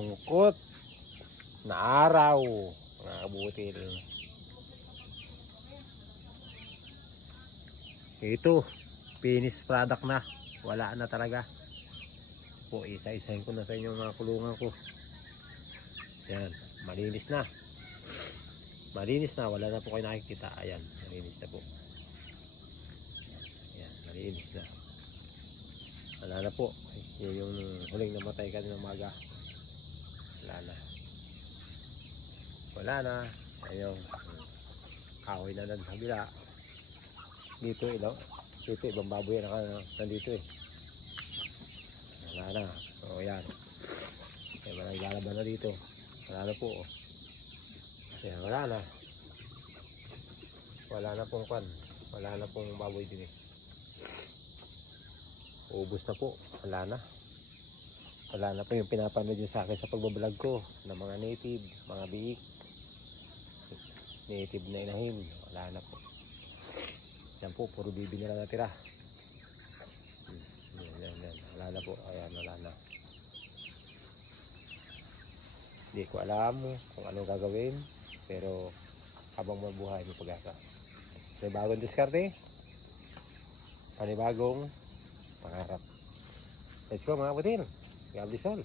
Malungkot na araw, mga kabutil. Ito, finished product na. Wala na talaga. Po, isa-isahin ko na sa inyo mga kulungan ko. Yan, malinis na. Malinis na, wala na po kayo nakikita. Ayan, malinis na po. Ayan, malinis na. Wala na po. Yun yung huling namatay kanina umaga. Wala na. Wala na. Ayun. Kahoy na lang sa kabila. Dito ilaw. Dito ibang baboy na nandito eh. Wala na. O yan. Kaya walang lalaban na dito. Wala na po. Ayan, wala na. Wala na pong kwan. Wala na pong baboy din eh. Ubus na po. Wala na. Wala na po yung pinapanood nyo sa akin sa pagbablog ko ng mga native, mga biik. Native na inahin. Wala na po. Yan po, puro bibi na lang natira. Yan. Wala na po. Ayan, wala na. Hindi ko alam kung anong gagawin. Pero habang mabuhay may pag-asa. May bagong diskarte. Panibagong pangarap. Let's go mga kabutil. God bless all.